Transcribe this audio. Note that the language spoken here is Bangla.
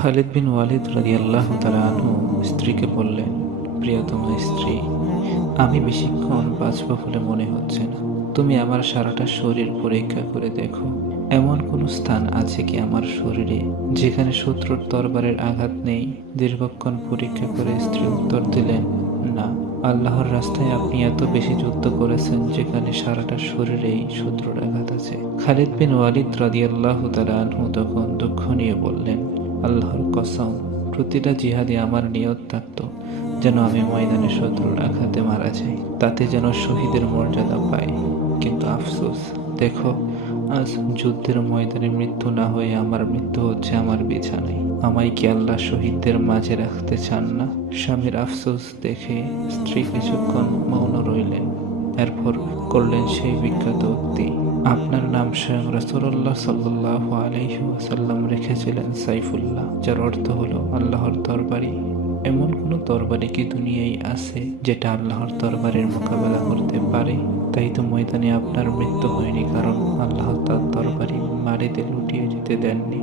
খালিদ বিন ওয়ালিদ রাদিয়াল্লাহু তাআলা আনহু স্ত্রীকে বললেন, প্রিয়তমা স্ত্রী, আমি বেশিক্ষণ বাঁচব বলে মনে হচ্ছে না। তুমি আমার সারাটা শরীর পরীক্ষা করে দেখো। এমন কোনো স্থান আছে কি আমার শরীরে যেখানে শত্রুর তরবারের আঘাত নেই? দীর্ঘক্ষণ পরীক্ষা করে স্ত্রী উত্তর দিলেন, না। আল্লাহর রাস্তায় আপনি এত বেশি যুদ্ধ করেছেন যেখানে সারাটা শরীরেই শত্রুর আঘাত আছে। খালিদ বিন ওয়ালিদ রাদিয়াল্লাহু তাআলা আনহু তখন দুঃখ নিয়ে বললেন, আল্লাহর কসম, প্রতিটা জিহাদে আমার নিয়ত থাকত যেন আমি ময়দানে শত্রুর আঘাতে মারা যাই, তাতে যেন শহীদের মর্যাদা পাই। কিন্তু আফসোস, দেখো, আজ যুদ্ধের ময়দানে মৃত্যু না হয়ে আমার মৃত্যু হচ্ছে আমার বিছানায়। আমায় কি আল্লাহ শহীদদের মাঝে রাখতে চান না? স্বামীর আফসোস দেখে স্ত্রী কিছুক্ষণ মৌন রইলেন। এরপর করলেন সেই বিখ্যাত উক্তি, আপনার নাম স্বয়ং রাসূলুল্লাহ সাল্লাল্লাহু আলাইহি ওয়াসাল্লাম রেখেছিলেন সাইফুল্লাহ, যার অর্থ হলো আল্লাহর তরবারি। এমন কোনো তরবারি কি দুনিয়ায় আছে যেটা আল্লাহর তরবারির মোকাবেলা করতে পারে? তাই তো ময়দানে আপনার মৃত্যু হয়নি, কারণ আল্লাহ তার তরবারি মাটিতে লুটিয়ে যেতে দেননি।